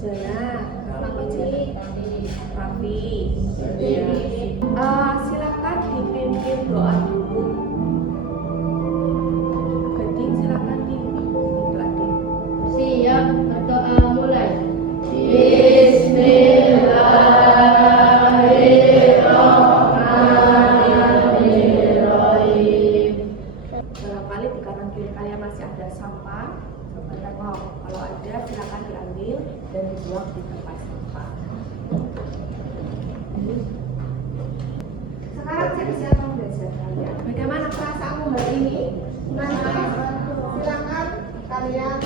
Jana, Raffi. Silakan dipimpin doa dulu. Gading silakan dipimpin doa dulu. Siap, berdoa mulai. Bismillahirrahmanirrahim. Barangkali di kanan kiri kalian masih ada sampah. Coba tengok, kalau ada silakan diambil dan dibuang di tempat sampah. Sekarang siap-siap mau belajar kalian. Bagaimana perasaanmu hari ini? Silakan kalian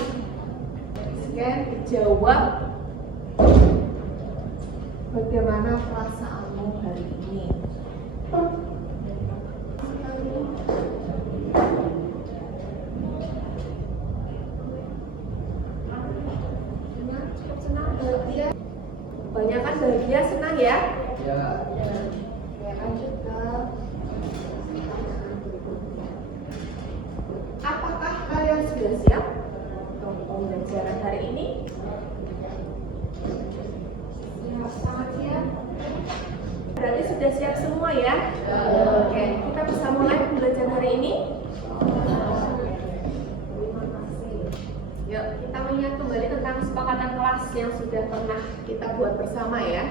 Sekian dijawab. Bagaimana perasaanmu hari ini? Cukup senang, bahagia. Kebanyakan bahagia, senang ya? Ya. Lanjut ke apakah kalian sudah siap untuk pembelajaran hari ini? Siap, sangat siap. Berarti sudah siap semua ya? Oke, kita bisa mulai pembelajaran hari ini. Terima kasih. Yuk, kita mengingat kembali tentang kesepakatan kelas yang sudah pernah kita buat bersama ya.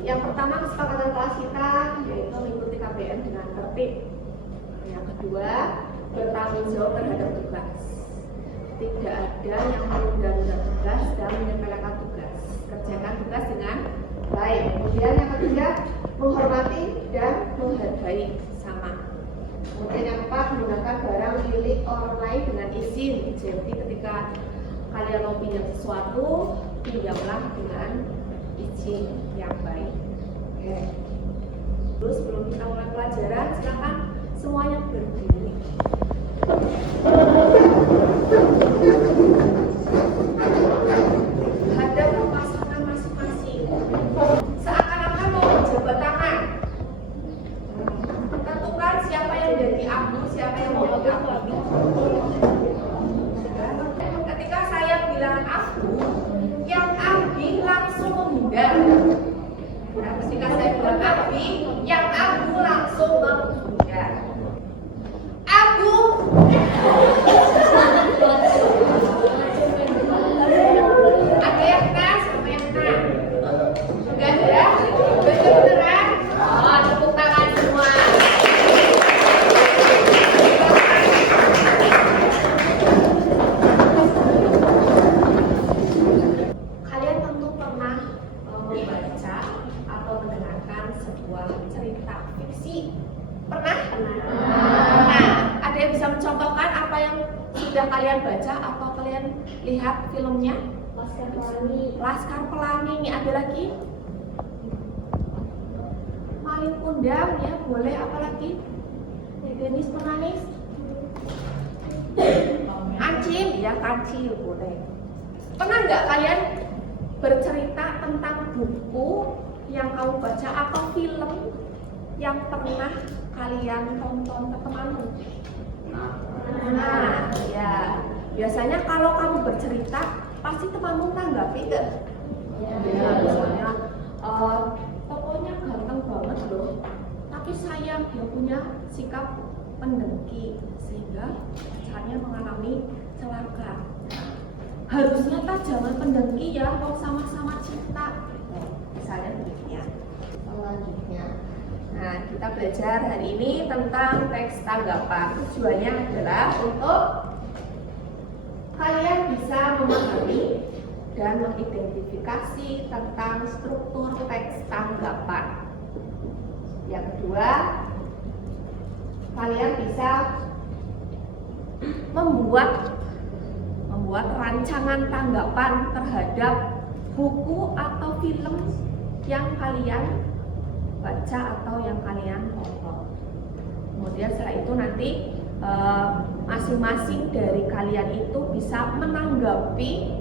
Yang pertama, kesepakatan kelas kita yaitu mengikuti KBM dengan tertib. Yang kedua, bertanggung jawab terhadap tugas. Tidak ada yang menunda-nunda tugas dan menyepelekan tugas. Kerjakan tugas dengan baik. Kemudian yang ketiga, menghormati dan menghargai sesama. Kemudian yang keempat, menggunakan barang milik orang lain dengan izin. Jadi ketika kalian mau pinjam sesuatu, pinjamlah dengan izin yang baik. Oke. Terus sebelum kita mulai pelajaran, silakan semuanya berdiri. Hadap ke pasangan masing-masing. Seakan-akan mau berjabat tangan. Tentukan siapa yang jadi aku, siapa yang mau jadi aku. Ketika saya bilang aku, yang Abi langsung menghindar. Nah, ketika saya bilang Abi, yang aku langsung menghindar. Aku. Ada yang kena, siapa yang kena? Enggak ada? Beneran? Oh, tepuk tangan semua. Kalian tentu pernah membaca atau mendengarkan sebuah cerita fiksi. Pernah? Nah, ada yang bisa mencontohkan apa yang sudah kalian baca atau kalian lihat filmnya? Laskar Pelangi. Ada lagi? Malin Kundang ya, boleh. Apa lagi? Denis Penangis. Kancil ya, Kancil boleh. Pernah nggak kalian bercerita tentang buku yang kamu baca atau film yang pernah kalian tonton ke temanmu? Nah, ya. Biasanya kalau kamu bercerita, pasti temanmu tanggapi nggak? Ya, misalnya, pokoknya ganteng banget loh, tapi sayang dia punya sikap pendengki sehingga pacarnya mengalami celaka. Harusnya tak jangan pendengki ya, kok sama-sama cinta. Misalnya begini ya. Selanjutnya, nah kita belajar hari ini tentang teks tanggapan. Tujuannya adalah untuk kalian bisa memahami dan mengidentifikasi tentang struktur teks tanggapan. Yang kedua, kalian bisa membuat rancangan tanggapan terhadap buku atau film yang kalian baca atau yang kalian tonton. Kemudian setelah itu nanti masing-masing dari kalian itu bisa menanggapi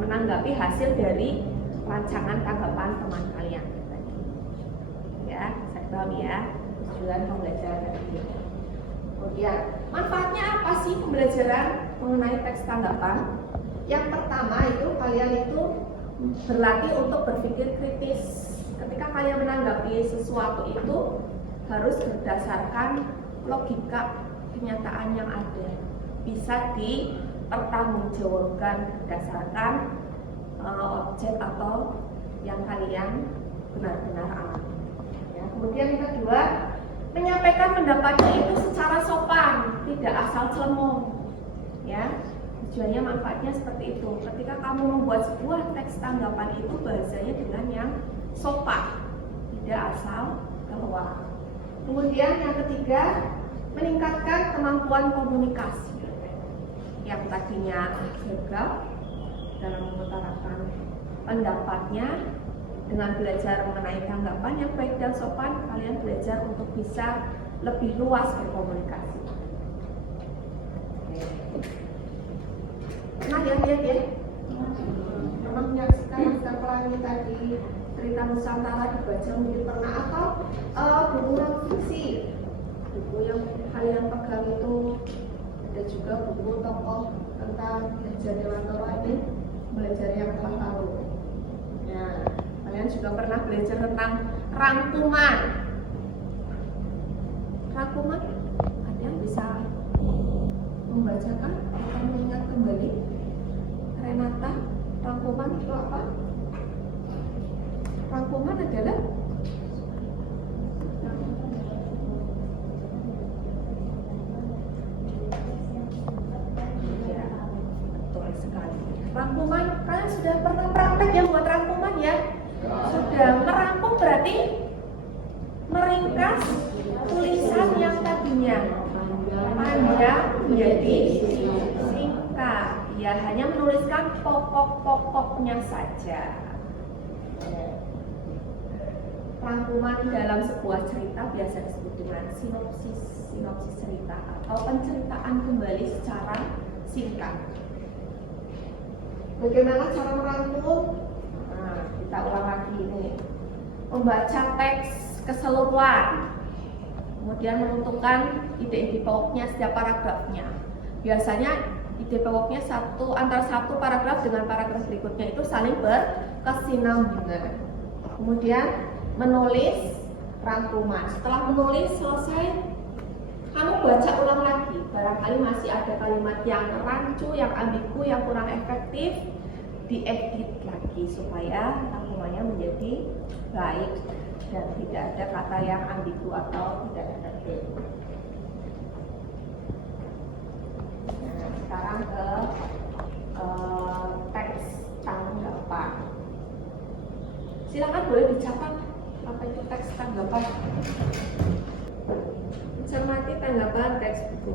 menanggapi hasil dari rancangan tanggapan teman kalian. Ya, saya paham ya tujuan pembelajaran ini. Kemudian, manfaatnya apa sih pembelajaran mengenai teks tanggapan? Yang pertama itu kalian itu berlatih untuk berpikir kritis. Ketika kalian menanggapi sesuatu itu harus berdasarkan logika kenyataan yang ada. Bisa dipertanggungjawabkan berdasarkan objek atau yang kalian benar-benar alami. Ya, kemudian yang kedua, menyampaikan pendapatnya itu secara sopan, tidak asal celemong. Ya, tujuannya manfaatnya seperti itu. Ketika kamu membuat sebuah teks tanggapan itu bahasanya dengan yang sopan, tidak asal keluar. Kemudian yang ketiga, meningkatkan kemampuan komunikasi. Yang tadinya gagal dalam mengutarakan pendapatnya, dengan belajar mengenai tanggapan yang baik dan sopan, kalian belajar untuk bisa lebih luas berkomunikasi. Pernah ya lihat ya? Pernah menyaksikan Laskar Pelangi tadi, cerita Nusantara dibaca mungkin pernah, atau buku non fiksi, buku yang kalian pegang itu ada juga buku tokoh tentang belajar Dewantara ini, belajar yang telah lalu. Ya, kalian juga pernah belajar tentang rangkuman. Rangkuman, ada yang bisa membacakan atau mengingat kembali? Renata, rangkuman itu apa? Rangkuman adalah ya, betul sekali. Rangkuman, kalian sudah pernah praktek yang buat rangkuman ya? Sudah. Merangkum berarti meringkas tulisan yang tadinya panjang menjadi singkat. Ya, hanya menuliskan pokok-pokoknya saja. Rangkuman dalam sebuah cerita biasa disebut dengan sinopsis cerita atau penceritaan kembali secara singkat. Bagaimana cara merangkum? Nah, kita ulang lagi ini. Membaca teks keseluruhan, kemudian menentukan ide-ide pokoknya setiap paragrafnya. Biasanya ide pokoknya antara satu paragraf dengan paragraf berikutnya itu saling berkesinambungan. Kemudian menulis rangkuman. Setelah menulis selesai, kamu baca ulang lagi. Barangkali masih ada kalimat yang rancu, yang ambigu, yang kurang efektif, diedit lagi supaya rangkumannya menjadi baik dan tidak ada kata yang ambigu atau tidak efektif. Nah, sekarang ke teks tanggapan. Silakan boleh dicatat apa itu teks tanggapan. Cermati tanggapan teks buku.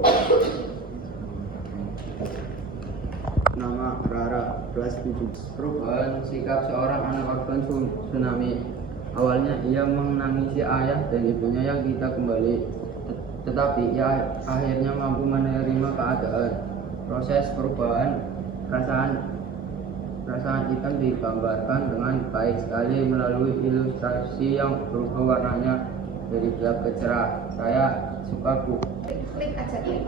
Nama Rara, kelas 7. Perubahan sikap seorang anak korban tsunami. Awalnya ia menangisi ayah dan ibunya yang kita kembali, tetapi ia akhirnya mampu menerima keadaan. Proses perubahan perasaan ikan digambarkan dengan baik sekali melalui ilustrasi yang berubah warnanya dari gelap ke cerah. Saya suka buku. Klik aja klik.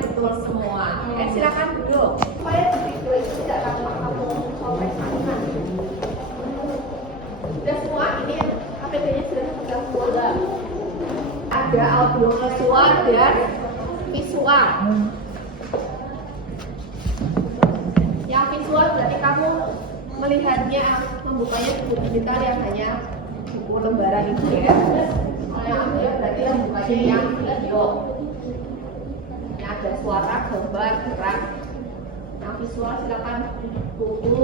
betul semua. Silakan duduk. Supaya video itu tidak tampak kamu sobek tangan. Sudah semua, ini APD-nya sudah semua. Ada audio visual dan visual. Yang visual berarti kamu melihatnya, membukanya buku digital yang hanya buku lembaran itu ya. Yang audio berarti yang bukanya yang video. Ini ada suara, gambar, gerak. Yang visual silakan buku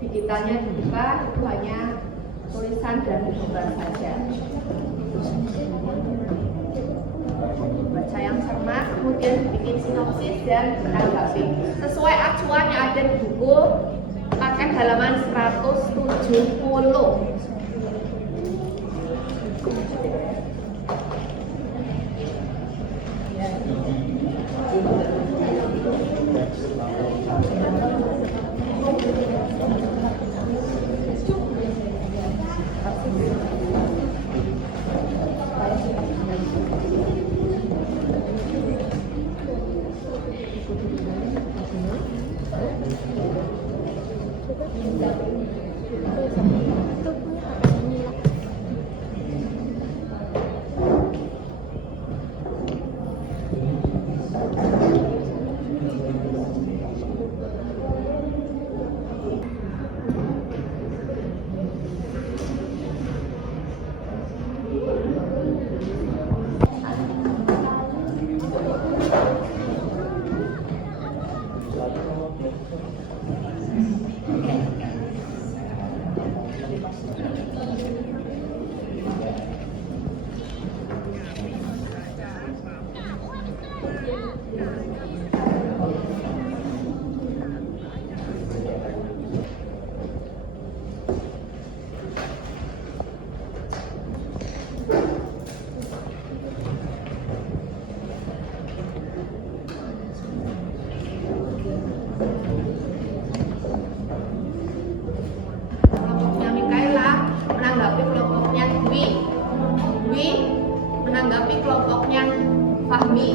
digitalnya dibuka, itu hanya tulisan dan gambar saja. Baca yang cermat, kemudian bikin sinopsis dan menanggapi sesuai acuan yang ada di buku paket halaman 170. Kelompoknya Mikaela menanggapi kelompoknya Dwi. Dwi menanggapi kelompoknya Fahmi.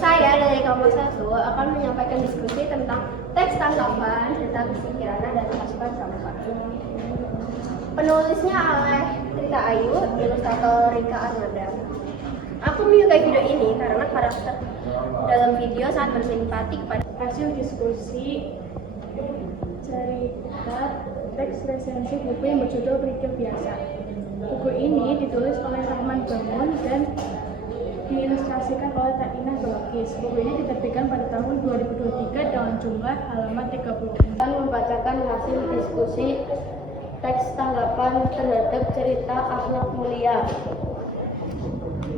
Saya dari kelompok 1 akan menyampaikan diskusi tentang teks tanggapan tentang Kirana dan pasukan Sampah. Penulisnya oleh Rita Ayu, ilustrator Rika Arnada. Aku menyukai video ini karena karakter dalam video sangat bersimpati kepada Hasil diskusi cerita teks resensi buku yang berjudul Kerikil Biasa. Buku ini ditulis oleh Rahman Bangun dan diilustrasikan oleh Tainah Balkis. Buku ini diterbitkan pada tahun 2023 dengan jumlah halaman 30. dan membacakan hasil diskusi teks tanggapan terhadap cerita Akhlak Mulia.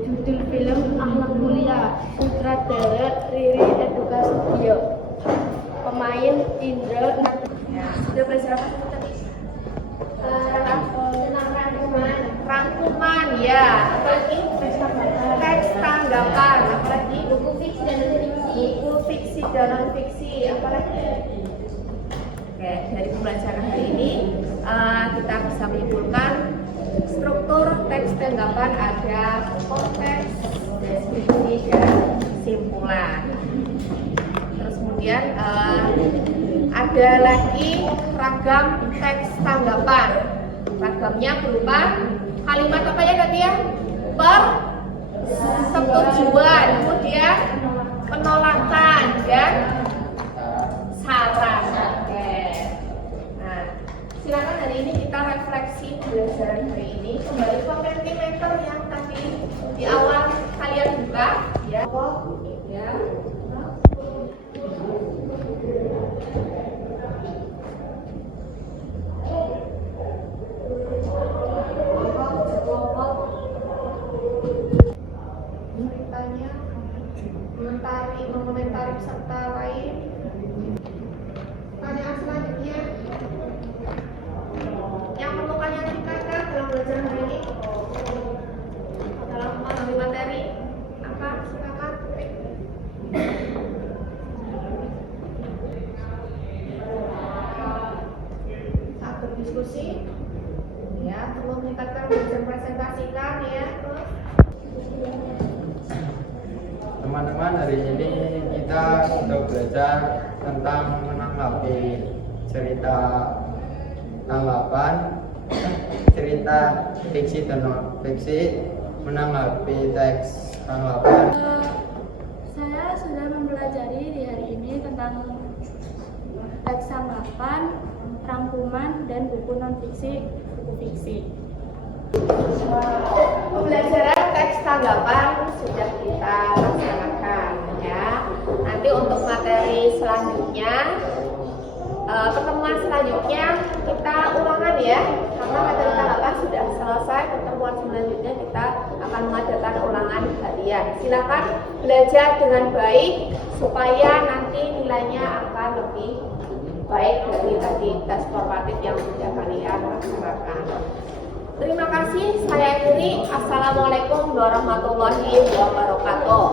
Judul film Akhlak Mulia, sutradara Riri Eduka Studio. Pemain Indra. Ya, sudah belajar apa tadi? Rangkuman ya. Apalagi teks tanggapan. Apalagi Buku fiksi dan non-fiksi. buku fiksi dan non fiksi. Apalagi. Oke, dari pembelajaran hari ini kita bisa menyimpulkan struktur teks tanggapan ada konteks, deskripsi dan kesimpulan. Terus kemudian ada lagi ragam teks tanggapan. Ragamnya berupa kalimat apa ya tadi ya? Persetujuan, kemudian penolakan dan saran. Oke. Nah, silakan hari ini kita refleksi pembelajaran hari ini kembali ke Mentimeter yang tadi di awal kalian buka ya. Ya. Ceritanya mengomentari peserta lain. Pertanyaan selanjutnya, yang perlu kalian tingkatkan dalam belajar hari ini dalam memahami materi apa? Silakan. Saat berdiskusi, ya perlu meningkatkan belajar presentasikan teman-teman, hari ini kita sudah belajar tentang menanggapi cerita tanggapan, cerita fiksi dan non fiksi, menanggapi teks tanggapan. Saya sudah mempelajari di hari ini tentang teks tanggapan, rangkuman, dan buku non-fiksi, buku fiksi. Pembelajaran teks tanggapan sudah kita laksanakan ya. Nanti untuk materi selanjutnya, pertemuan selanjutnya kita ulangan ya. Karena materi tanggapan sudah selesai, pertemuan selanjutnya kita akan mengadakan ulangan harian. Silakan belajar dengan baik supaya nanti nilainya akan lebih baik dari tadi tes formatif yang sudah kalian laksanakan. Terima kasih, saya akhiri. Assalamualaikum warahmatullahi wabarakatuh.